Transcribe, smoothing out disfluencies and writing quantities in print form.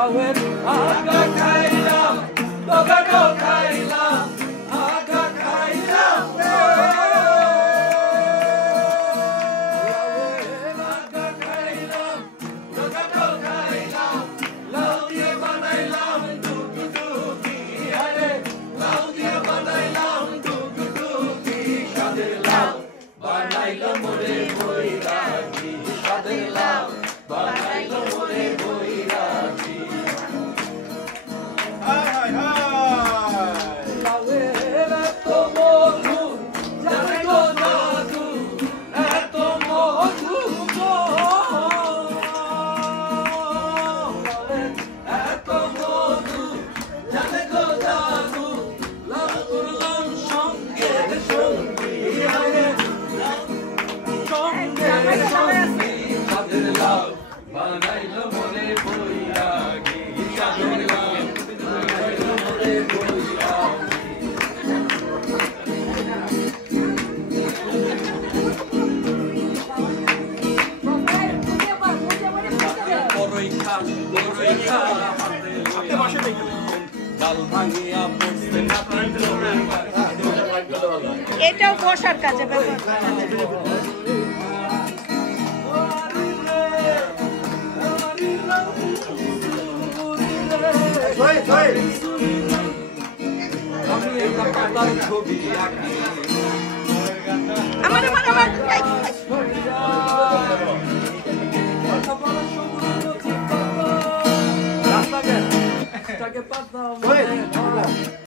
লাউয়ের আগা খাইলাম ডগা ডো খাইলাম আগা খাইলাম লাউয়ের আগা খাইলাম ডগা ডো খাইলাম লাউ দিয়ে বানাইলাম ডুগডুগি আরে লাউ দিয়ে বানাইলাম ডুগডুগি স্বাদের লাউ বানাইলো মোরে বৈরাগী স্বাদের লাউ বানাইলো মোরে বৈরাগী লাউয়ের এত মধু জানে গো জাদু এত মধু গো লাউয়ের এত মধু জানে গো জাদু লাউ করলাম সঙ্গে সঙ্গী আরে সঙ্গে সঙ্গী স্বাদের লাউ বানাইলো মোরে বৈরাগী স্বাদের লাউ বানাইলো মোরে বৈরাগী বড়ই খা হাতে ডাল ভাঙিয়া পড়ছে না এটাও বসার কাজে ব্যবহার করা যায়। আমি একটা পাতার ছবি আঁকি আমার